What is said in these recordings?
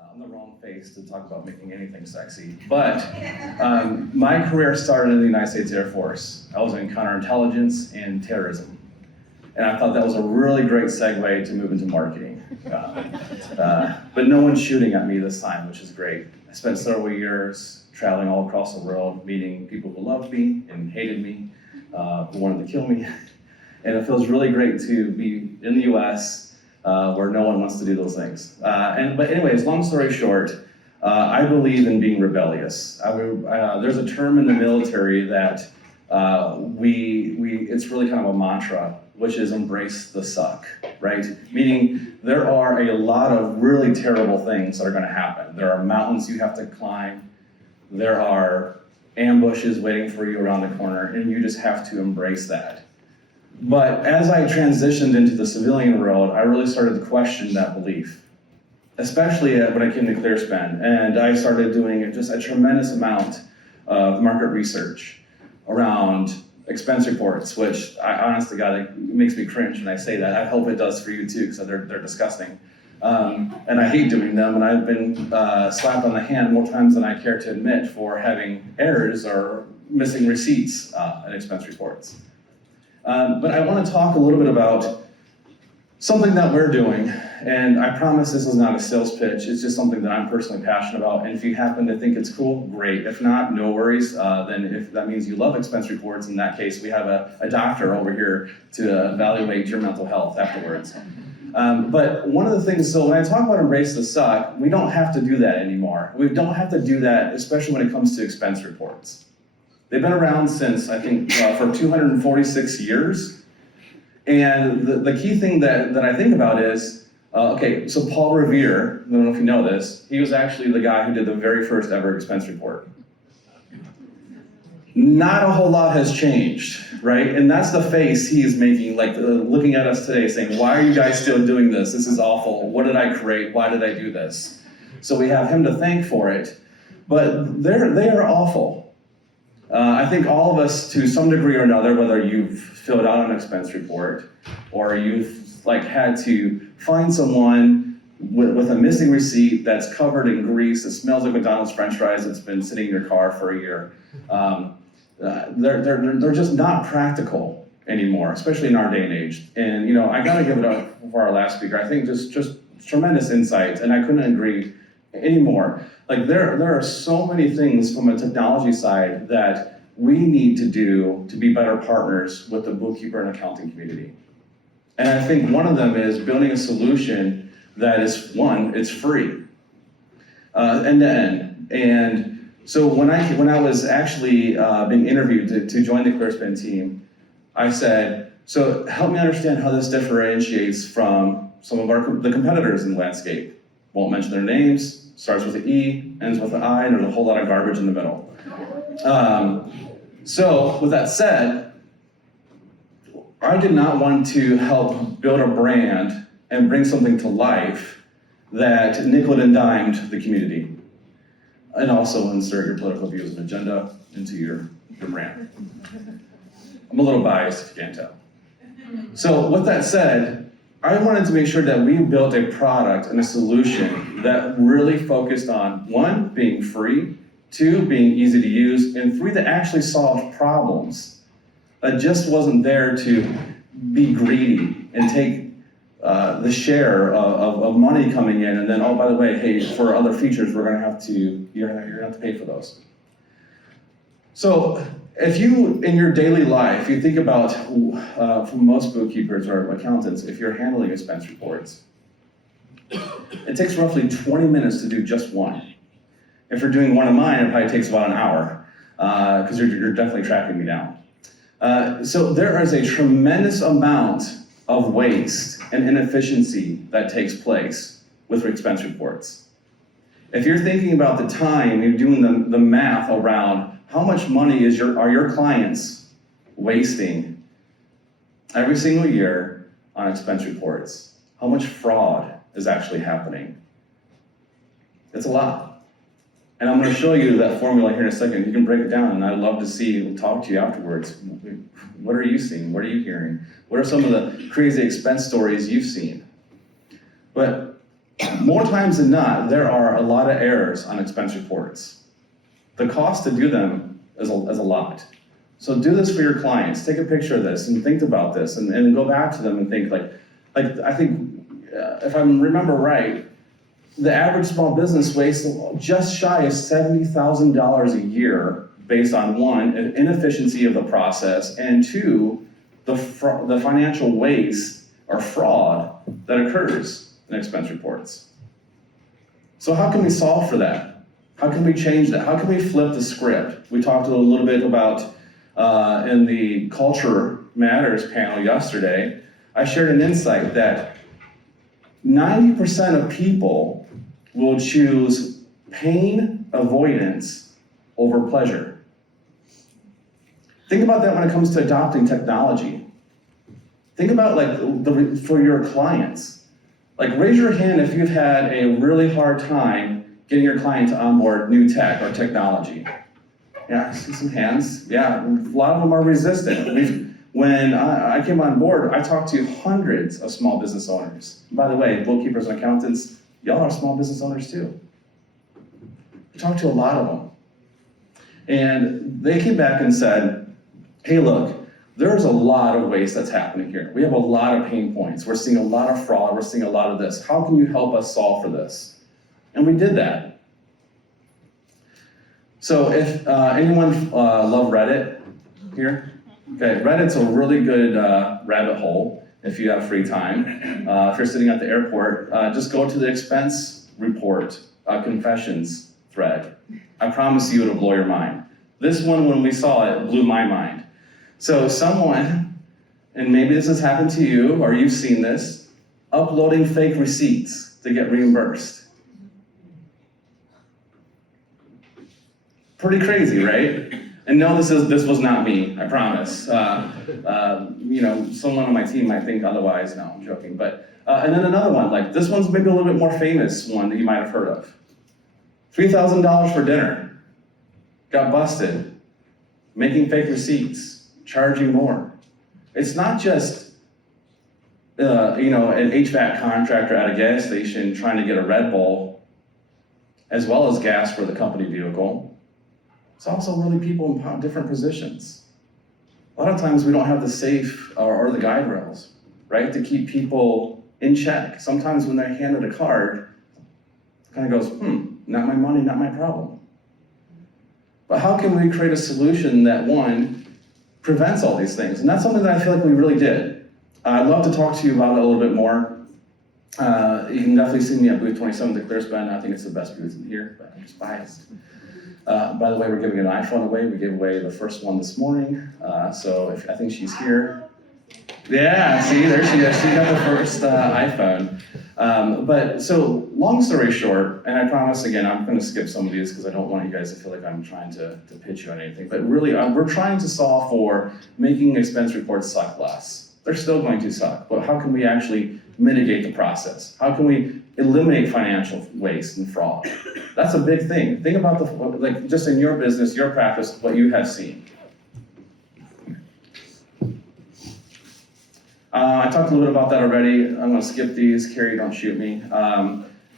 I'm the wrong face to talk about making anything sexy, but my career started in the United States Air Force. I was in counterintelligence and terrorism. And I thought that was a really great segue to move into marketing. But no one's shooting at me this time, which is great. I spent several years traveling all across the world, meeting people who loved me and hated me, who wanted to kill me. And it feels really great to be in the US, where no one wants to do those things. But anyways, long story short, I believe in being rebellious. There's a term in the military that it's really kind of a mantra, which is embrace the suck, right? Meaning there are a lot of really terrible things that are gonna happen. There are mountains you have to climb. There are ambushes waiting for you around the corner, and you just have to embrace that. But as I transitioned into the civilian world, I really started to question that belief, especially when I came to ClearSpan. And I started doing just a tremendous amount of market research around expense reports, which honest to God, it makes me cringe when I say that. I hope it does for you too, because they're disgusting. And I hate doing them, and I've been slapped on the hand more times than I care to admit for having errors or missing receipts in expense reports. But I want to talk a little bit about something that we're doing, and I promise this is not a sales pitch. It's just something that I'm personally passionate about, and if you happen to think it's cool, great. If not, no worries. Then if that means you love expense reports, in that case, we have a doctor over here to evaluate your mental health afterwards. But one of the things, so when I talk about embrace the suck, we don't have to do that anymore. We don't have to do that, especially when it comes to expense reports. They've been around since, I think, for 246 years. And the key thing that I think about is, okay, so Paul Revere, I don't know if you know this, he was actually the guy who did the very first ever expense report. Not a whole lot has changed, right? And that's the face he is making, like looking at us today saying, why are you guys still doing this? This is awful. What did I create? Why did I do this? So we have him to thank for it, but they are awful. I think all of us, to some degree or another, whether you've filled out an expense report or you've had to find someone with a missing receipt that's covered in grease, that smells like McDonald's French fries, that's been sitting in your car for a year. They're just not practical anymore, especially in our day and age. And I gotta give it up for our last speaker. I think just tremendous insight, and I couldn't agree anymore. There are so many things from a technology side that we need to do to be better partners with the bookkeeper and accounting community. And I think one of them is building a solution that is, one, it's free, end to end. And so when I was actually being interviewed to join the ClearSpan team, I said, so help me understand how this differentiates from some of the competitors in the landscape. Won't mention their names. Starts with an E, ends with an I, and there's a whole lot of garbage in the middle. So with that said, I did not want to help build a brand and bring something to life that nickel and dimed the community. And also insert your political views and agenda into your brand. I'm a little biased if you can't tell. So with that said, I wanted to make sure that we built a product and a solution that really focused on, one, being free, two, being easy to use, and three, that actually solved problems. That just wasn't there to be greedy and take the share of money coming in, and then, oh, by the way, hey, for other features, you're gonna have to pay for those. So if you, in your daily life, you think about, for most bookkeepers or accountants, if you're handling expense reports, it takes roughly 20 minutes to do just one. If you're doing one of mine, it probably takes about an hour, because you're definitely tracking me down. So there is a tremendous amount of waste and inefficiency that takes place with expense reports. If you're thinking about the time, you're doing the math around how much money are your clients wasting every single year on expense reports? How much fraud is actually happening? It's a lot. And I'm going to show you that formula here in a second. You can break it down, and I'd love to talk to you afterwards. What are you seeing? What are you hearing? What are some of the crazy expense stories you've seen? But more times than not, there are a lot of errors on expense reports. The cost to do them is a lot. So do this for your clients. Take a picture of this and think about this, and go back to them and think like I think, if I remember right, the average small business wastes just shy of $70,000 a year based on one, an inefficiency of the process, and two, the financial waste or fraud that occurs in expense reports. So how can we solve for that? How can we change that? How can we flip the script? We talked a little bit about in the Culture Matters panel yesterday. I shared an insight that 90% of people will choose pain avoidance over pleasure. Think about that when it comes to adopting technology. Think about for your clients. Like, raise your hand if you've had a really hard time getting your client to onboard new tech or technology. Yeah, I see some hands. Yeah, a lot of them are resistant. When I came on board, I talked to hundreds of small business owners. By the way, bookkeepers and accountants, y'all are small business owners too. I talked to a lot of them. And they came back and said, hey, look, there's a lot of waste that's happening here. We have a lot of pain points. We're seeing a lot of fraud. We're seeing a lot of this. How can you help us solve for this? And we did that. So if anyone love Reddit here? Okay, Reddit's a really good rabbit hole if you have free time. If you're sitting at the airport, just go to the expense report confessions thread. I promise you it'll blow your mind. This one, when we saw it, blew my mind. So someone, and maybe this has happened to you or you've seen this, uploading fake receipts to get reimbursed. Pretty crazy, right? And no, this was not me, I promise. Someone on my team might think otherwise. No, I'm joking. But and then another one, like this one's maybe a little bit more famous one that you might have heard of. $3,000 for dinner. Got busted. Making fake receipts. Charging more. It's not just an HVAC contractor at a gas station trying to get a Red Bull, as well as gas for the company vehicle. It's also really people in different positions. A lot of times we don't have the safe or the guide rails, right, to keep people in check. Sometimes when they're handed a card, it kind of goes, not my money, not my problem. But how can we create a solution that, one, prevents all these things? And that's something that I feel like we really did. I'd love to talk to you about it a little bit more. You can definitely see me at booth 27 at ClearSpend. I think it's the best booth in here, but I'm just biased. By the way, we're giving an iPhone away. We gave away the first one this morning. So I think she's here. Yeah, see, there she is. She got the first iPhone. But so long story short, and I promise again, I'm going to skip some of these because I don't want you guys to feel like I'm trying to pitch you on anything. But really, we're trying to solve for making expense reports suck less. They're still going to suck, but how can we actually mitigate the process? How can we eliminate financial waste and fraud? That's a big thing. Think about just in your business, your practice, what you have seen. I talked a little bit about that already. I'm going to skip these. Carrie, don't shoot me.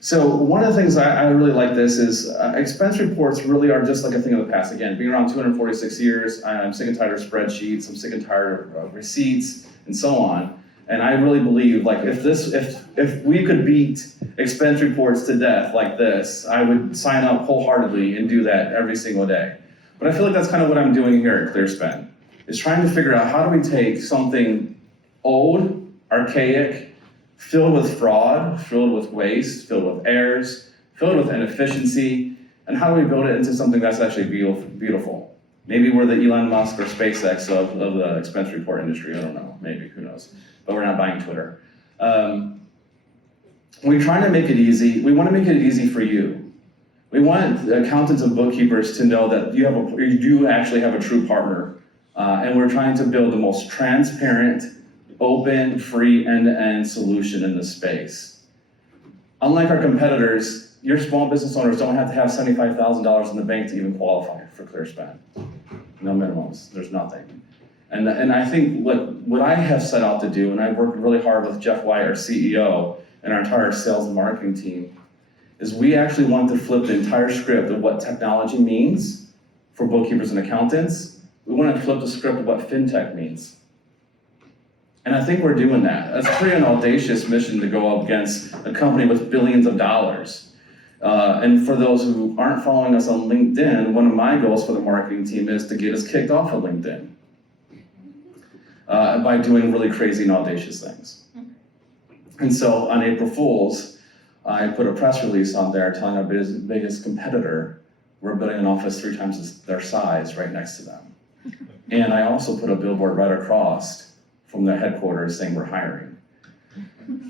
So one of the things I really like this is expense reports really are just like a thing of the past. Again, being around 246 years, I'm sick and tired of spreadsheets. I'm sick and tired of receipts and so on. And I really believe, like, if we could beat expense reports to death like this, I would sign up wholeheartedly and do that every single day. But I feel like that's kind of what I'm doing here at ClearSpend, is trying to figure out how do we take something old, archaic, filled with fraud, filled with waste, filled with errors, filled with inefficiency, and how do we build it into something that's actually beautiful? Maybe we're the Elon Musk or SpaceX of the expense report industry. I don't know. Maybe. Who knows? But we're not buying Twitter. We're trying to make it easy. We want to make it easy for you. We want accountants and bookkeepers to know that you do actually have a true partner. And we're trying to build the most transparent, open, free, end-to-end solution in this space. Unlike our competitors, your small business owners don't have to have $75,000 in the bank to even qualify for ClearSpend. No minimums, there's nothing. And I think what I have set out to do, and I've worked really hard with Jeff White, our CEO, and our entire sales and marketing team is we actually want to flip the entire script of what technology means for bookkeepers and accountants. We want to flip the script of what fintech means. And I think we're doing that. That's pretty an audacious mission to go up against a company with billions of dollars. And for those who aren't following us on LinkedIn, one of my goals for the marketing team is to get us kicked off of LinkedIn by doing really crazy and audacious things. And so on April Fool's, I put a press release on there telling our biggest competitor we're building an office 3 times their size right next to them. And I also put a billboard right across from their headquarters saying we're hiring.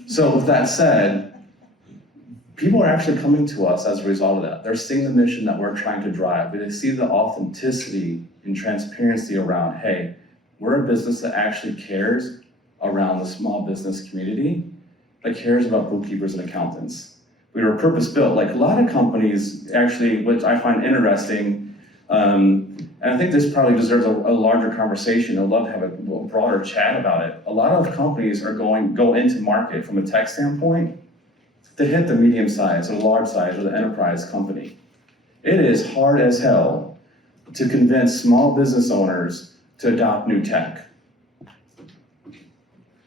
So with that said, people are actually coming to us as a result of that. They're seeing the mission that we're trying to drive. They see the authenticity and transparency around, hey, we're a business that actually cares around the small business community, that cares about bookkeepers and accountants. We were purpose-built, like a lot of companies actually, which I find interesting, and I think this probably deserves a larger conversation. I'd love to have a broader chat about it. A lot of companies are go into market from a tech standpoint to hit the medium size or large size or the enterprise company. It is hard as hell to convince small business owners to adopt new tech.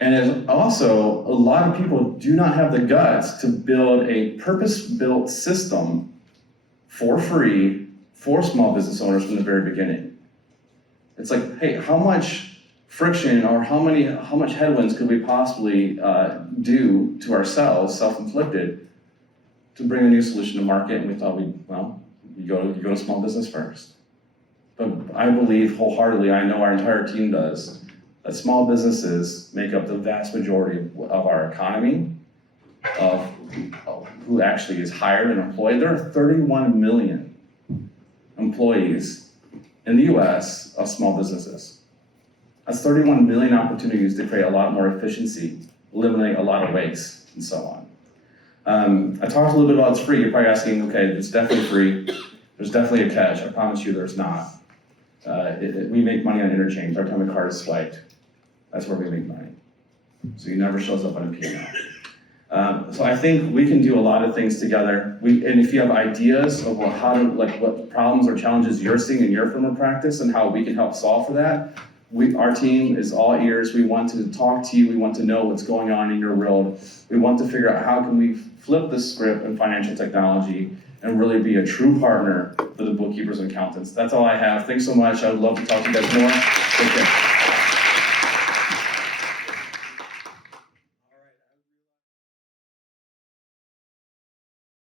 And also, a lot of people do not have the guts to build a purpose-built system for free for small business owners from the very beginning. It's like, hey, how much friction or how much headwinds could we possibly do to ourselves, self-inflicted, to bring a new solution to market? And we thought, you go to small business first. But I believe wholeheartedly, I know our entire team does, that small businesses make up the vast majority of our economy, of who actually is hired and employed. There are 31 million employees in the US of small businesses. That's 31 million opportunities to create a lot more efficiency, eliminate a lot of waste, and so on. I talked a little bit about it's free. You're probably asking, okay, it's definitely free. There's definitely a catch. I promise you there's not. We make money on interchange. Every time a card is swiped, that's where we make money. So it never shows up on a P&L. So I think we can do a lot of things together. And if you have ideas of what problems or challenges you're seeing in your firm of practice and how we can help solve for that, our team is all ears. We want to talk to you. We want to know what's going on in your world. We want to figure out how can we flip the script in financial technology and really be a true partner for the bookkeepers and accountants. That's all I have. Thanks so much. I would love to talk to you guys more. Take care.